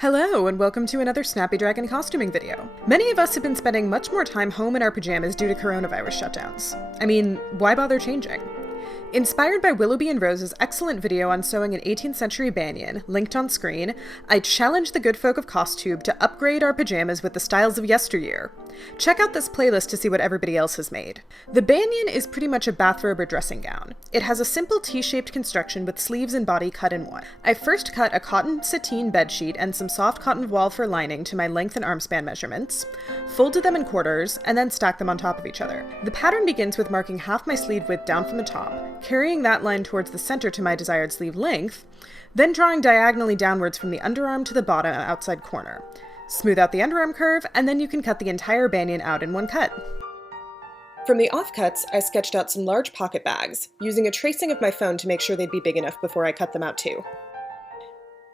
Hello, and welcome to another Snappy Dragon costuming video. Many of us have been spending much more time home in our pajamas due to coronavirus shutdowns. I mean, why bother changing? Inspired by Willoughby and Rose's excellent video on sewing an 18th century banyan, linked on screen, I challenge the good folk of CosTube to upgrade our pajamas with the styles of yesteryear. Check out this playlist to see what everybody else has made. The banyan is pretty much a bathrobe or dressing gown. It has a simple T-shaped construction with sleeves and body cut in one. I first cut a cotton sateen bedsheet and some soft cotton voile for lining to my length and arm span measurements, folded them in quarters, and then stacked them on top of each other. The pattern begins with marking half my sleeve width down from the top, carrying that line towards the center to my desired sleeve length, then drawing diagonally downwards from the underarm to the bottom outside corner. Smooth out the underarm curve, and then you can cut the entire banyan out in one cut. From the offcuts, I sketched out some large pocket bags, using a tracing of my phone to make sure they'd be big enough before I cut them out too.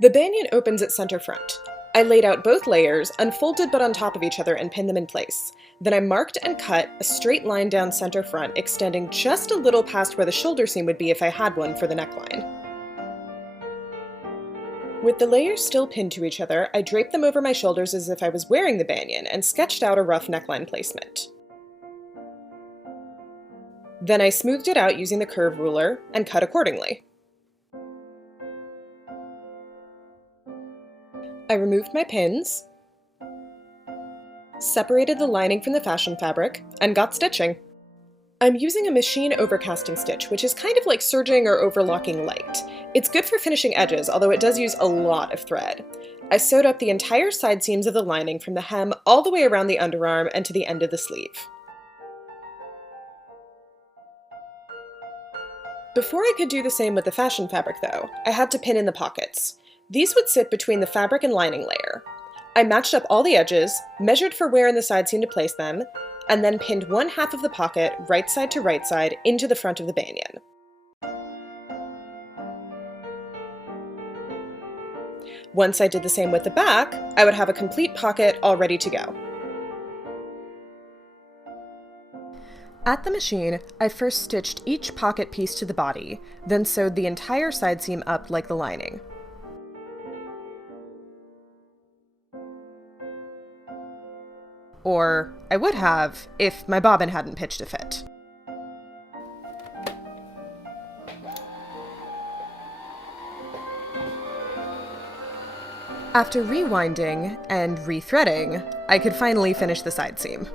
The banyan opens at center front. I laid out both layers, unfolded but on top of each other, and pinned them in place. Then I marked and cut a straight line down center front, extending just a little past where the shoulder seam would be if I had one for the neckline. With the layers still pinned to each other, I draped them over my shoulders as if I was wearing the banyan and sketched out a rough neckline placement. Then I smoothed it out using the curve ruler and cut accordingly. I removed my pins, separated the lining from the fashion fabric, and got stitching. I'm using a machine overcasting stitch, which is kind of like serging or overlocking light. It's good for finishing edges, although it does use a lot of thread. I sewed up the entire side seams of the lining from the hem all the way around the underarm and to the end of the sleeve. Before I could do the same with the fashion fabric though, I had to pin in the pockets. These would sit between the fabric and lining layer. I matched up all the edges, measured for where in the side seam to place them, and then pinned one half of the pocket, right side to right side, into the front of the banyan. Once I did the same with the back, I would have a complete pocket all ready to go. At the machine, I first stitched each pocket piece to the body, then sewed the entire side seam up like the lining. Or I would have if my bobbin hadn't pitched a fit. After rewinding and rethreading, I could finally finish the side seam.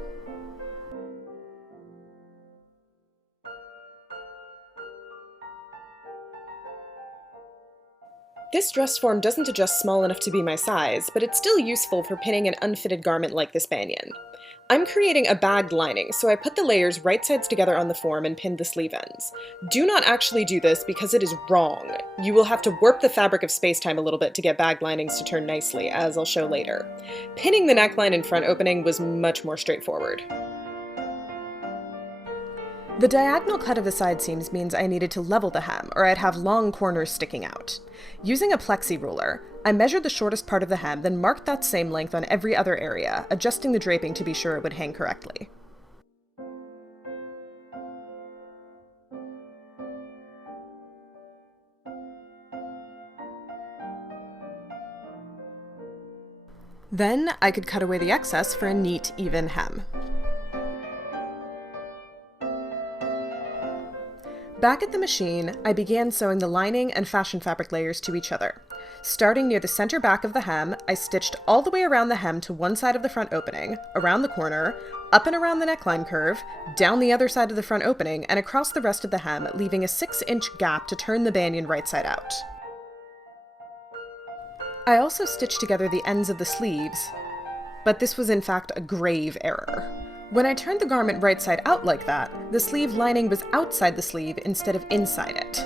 This dress form doesn't adjust small enough to be my size, but it's still useful for pinning an unfitted garment like this banyan. I'm creating a bagged lining, so I put the layers right sides together on the form and pinned the sleeve ends. Do not actually do this because it is wrong. You will have to warp the fabric of space-time a little bit to get bagged linings to turn nicely, as I'll show later. Pinning the neckline and front opening was much more straightforward. The diagonal cut of the side seams means I needed to level the hem, or I'd have long corners sticking out. Using a plexi ruler, I measured the shortest part of the hem, then marked that same length on every other area, adjusting the draping to be sure it would hang correctly. Then I could cut away the excess for a neat, even hem. Back at the machine, I began sewing the lining and fashion fabric layers to each other. Starting near the center back of the hem, I stitched all the way around the hem to one side of the front opening, around the corner, up and around the neckline curve, down the other side of the front opening, and across the rest of the hem, leaving a 6-inch gap to turn the banyan right side out. I also stitched together the ends of the sleeves, but this was in fact a grave error. When I turned the garment right side out like that, the sleeve lining was outside the sleeve instead of inside it.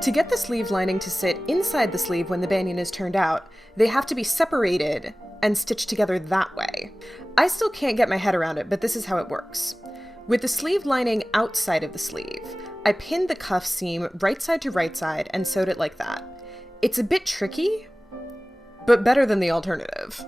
To get the sleeve lining to sit inside the sleeve when the banyan is turned out, they have to be separated and stitched together that way. I still can't get my head around it, but this is how it works. With the sleeve lining outside of the sleeve, I pinned the cuff seam right side to right side and sewed it like that. It's a bit tricky, but better than the alternative.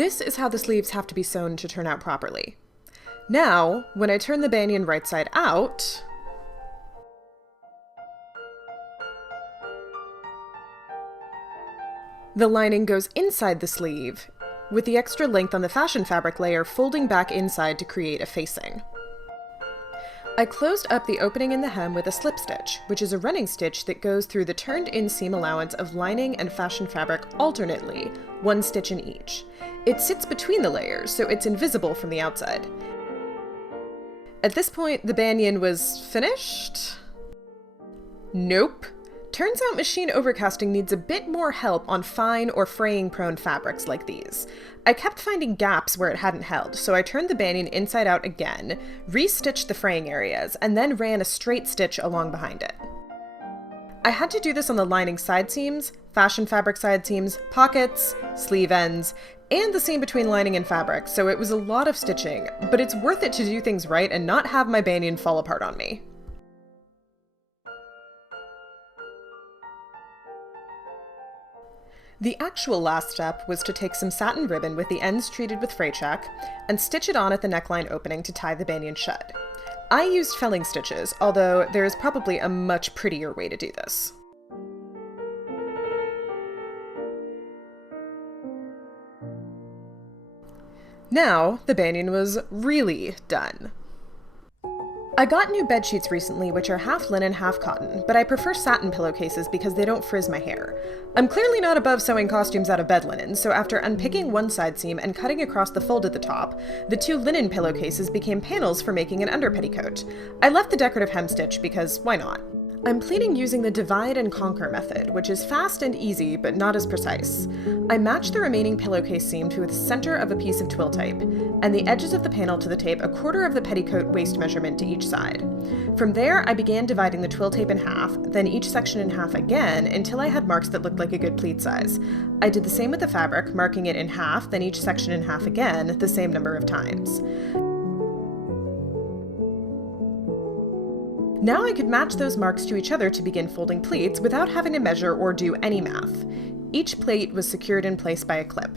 This is how the sleeves have to be sewn to turn out properly. Now, when I turn the banyan right side out, the lining goes inside the sleeve, with the extra length on the fashion fabric layer folding back inside to create a facing. I closed up the opening in the hem with a slip stitch, which is a running stitch that goes through the turned-in seam allowance of lining and fashion fabric alternately, one stitch in each. It sits between the layers, so it's invisible from the outside. At this point, the banyan was finished? Nope. Turns out machine overcasting needs a bit more help on fine or fraying-prone fabrics like these. I kept finding gaps where it hadn't held, so I turned the banyan inside out again, re-stitched the fraying areas, and then ran a straight stitch along behind it. I had to do this on the lining side seams, fashion fabric side seams, pockets, sleeve ends, and the seam between lining and fabric, so it was a lot of stitching, but it's worth it to do things right and not have my banyan fall apart on me. The actual last step was to take some satin ribbon with the ends treated with fray check and stitch it on at the neckline opening to tie the banyan shut. I used felling stitches, although there is probably a much prettier way to do this. Now, the banyan was really done. I got new bedsheets recently, which are half linen, half cotton, but I prefer satin pillowcases because they don't frizz my hair. I'm clearly not above sewing costumes out of bed linen, so after unpicking one side seam and cutting across the fold at the top, the two linen pillowcases became panels for making an under-petticoat. I left the decorative hem stitch because why not? I'm pleating using the divide and conquer method, which is fast and easy, but not as precise. I matched the remaining pillowcase seam to the center of a piece of twill tape, and the edges of the panel to the tape 1/4 of the petticoat waist measurement to each side. From there, I began dividing the twill tape in half, then each section in half again, until I had marks that looked like a good pleat size. I did the same with the fabric, marking it in half, then each section in half again, the same number of times. Now I could match those marks to each other to begin folding pleats without having to measure or do any math. Each plait was secured in place by a clip.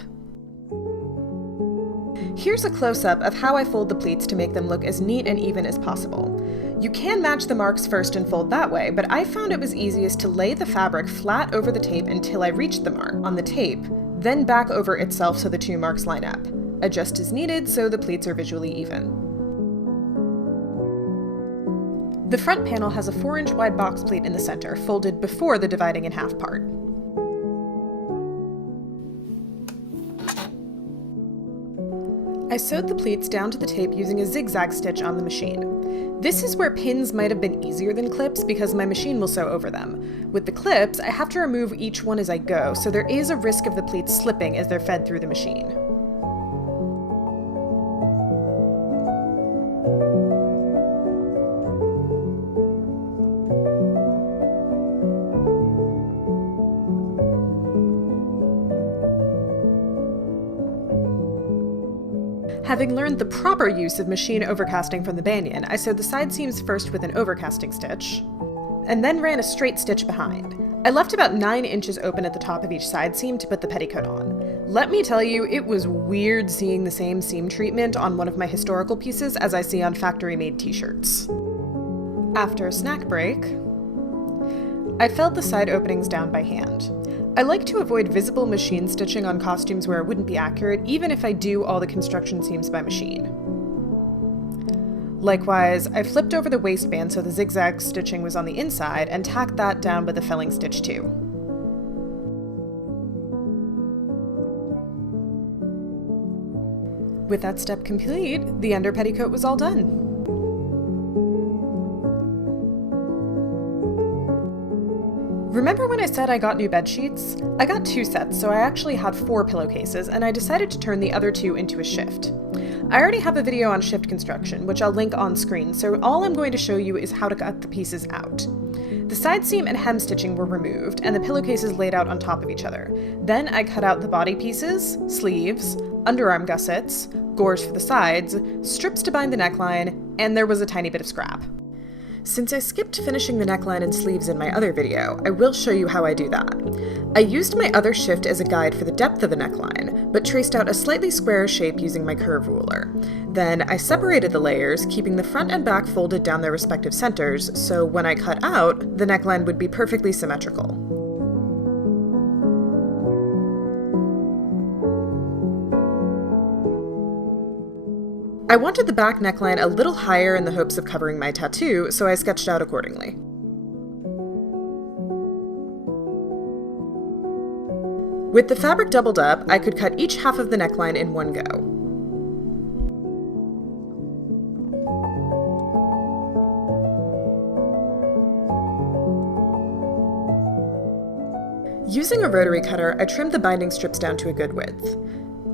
Here's a close-up of how I fold the pleats to make them look as neat and even as possible. You can match the marks first and fold that way, but I found it was easiest to lay the fabric flat over the tape until I reached the mark on the tape, then back over itself so the two marks line up. Adjust as needed so the pleats are visually even. The front panel has a 4-inch wide box pleat in the center, folded before the dividing in half part. I sewed the pleats down to the tape using a zigzag stitch on the machine. This is where pins might have been easier than clips because my machine will sew over them. With the clips, I have to remove each one as I go, so there is a risk of the pleats slipping as they're fed through the machine. Having learned the proper use of machine overcasting from the banyan, I sewed the side seams first with an overcasting stitch, and then ran a straight stitch behind. I left about 9 inches open at the top of each side seam to put the petticoat on. Let me tell you, it was weird seeing the same seam treatment on one of my historical pieces as I see on factory-made t-shirts. After a snack break, I filled the side openings down by hand. I like to avoid visible machine stitching on costumes where it wouldn't be accurate, even if I do all the construction seams by machine. Likewise, I flipped over the waistband so the zigzag stitching was on the inside and tacked that down with a felling stitch too. With that step complete, the under petticoat was all done. Remember when I said I got new bedsheets? I got 2 sets, so I actually had 4 pillowcases, and I decided to turn the other 2 into a shift. I already have a video on shift construction, which I'll link on screen, so all I'm going to show you is how to cut the pieces out. The side seam and hem stitching were removed, and the pillowcases laid out on top of each other. Then I cut out the body pieces, sleeves, underarm gussets, gores for the sides, strips to bind the neckline, and there was a tiny bit of scrap. Since I skipped finishing the neckline and sleeves in my other video, I will show you how I do that. I used my other shift as a guide for the depth of the neckline, but traced out a slightly square shape using my curve ruler. Then I separated the layers, keeping the front and back folded down their respective centers, so when I cut out, the neckline would be perfectly symmetrical. I wanted the back neckline a little higher in the hopes of covering my tattoo, so I sketched out accordingly. With the fabric doubled up, I could cut each half of the neckline in one go. Using a rotary cutter, I trimmed the binding strips down to a good width.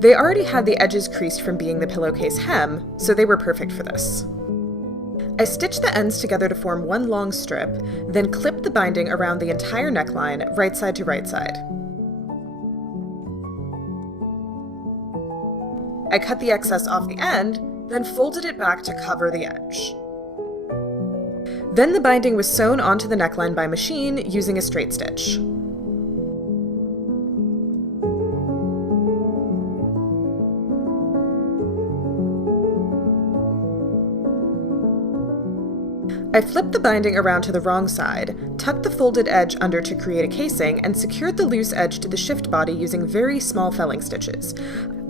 They already had the edges creased from being the pillowcase hem, so they were perfect for this. I stitched the ends together to form one long strip, then clipped the binding around the entire neckline, right side to right side. I cut the excess off the end, then folded it back to cover the edge. Then the binding was sewn onto the neckline by machine using a straight stitch. I flipped the binding around to the wrong side, tucked the folded edge under to create a casing, and secured the loose edge to the shift body using very small felling stitches.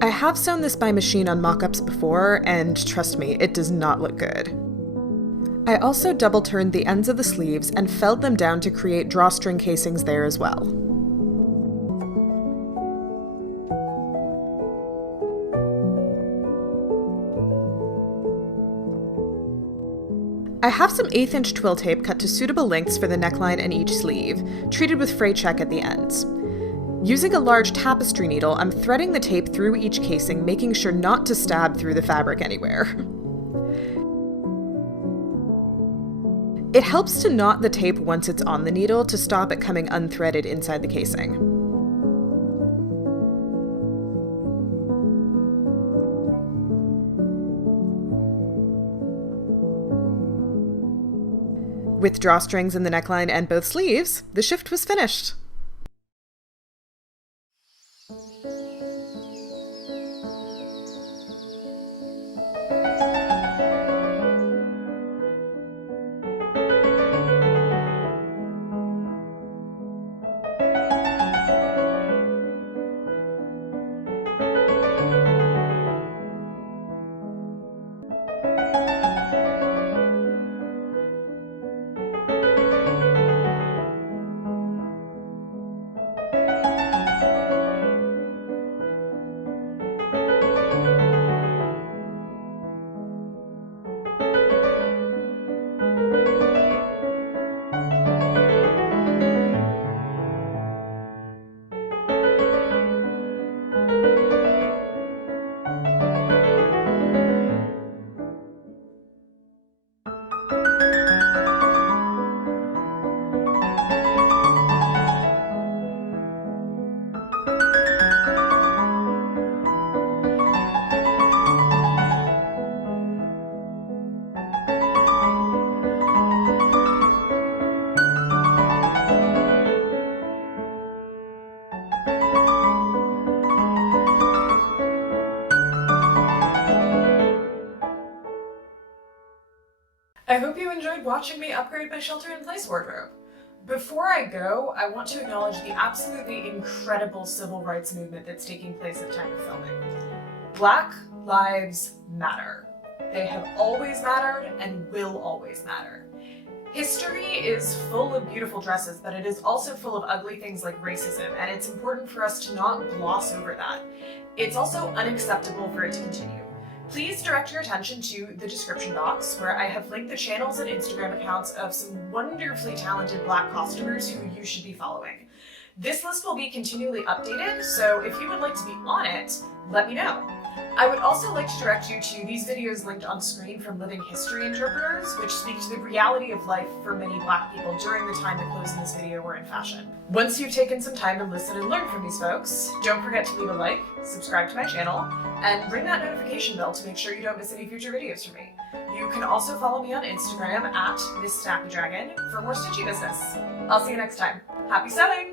I have sewn this by machine on mock-ups before, and trust me, it does not look good. I also double turned the ends of the sleeves and felled them down to create drawstring casings there as well. I have some 1/8 inch twill tape cut to suitable lengths for the neckline and each sleeve, treated with fray check at the ends. Using a large tapestry needle, I'm threading the tape through each casing, making sure not to stab through the fabric anywhere. It helps to knot the tape once it's on the needle to stop it coming unthreaded inside the casing. With drawstrings in the neckline and both sleeves, the shift was finished. I hope you enjoyed watching me upgrade my shelter-in-place wardrobe. Before I go, I want to acknowledge the absolutely incredible civil rights movement that's taking place at the time of filming. Black lives matter. They have always mattered and will always matter. History is full of beautiful dresses, but it is also full of ugly things like racism, and it's important for us to not gloss over that. It's also unacceptable for it to continue. Please direct your attention to the description box, where I have linked the channels and Instagram accounts of some wonderfully talented Black costumers who you should be following. This list will be continually updated, so if you would like to be on it, let me know. I would also like to direct you to these videos linked on screen from living history interpreters, which speak to the reality of life for many Black people during the time the clothes in this video were in fashion. Once you've taken some time to listen and learn from these folks, don't forget to leave a like, subscribe to my channel, and ring that notification bell to make sure you don't miss any future videos from me. You can also follow me on Instagram at MissSnappyDragon for more stitchy business. I'll see you next time. Happy sewing!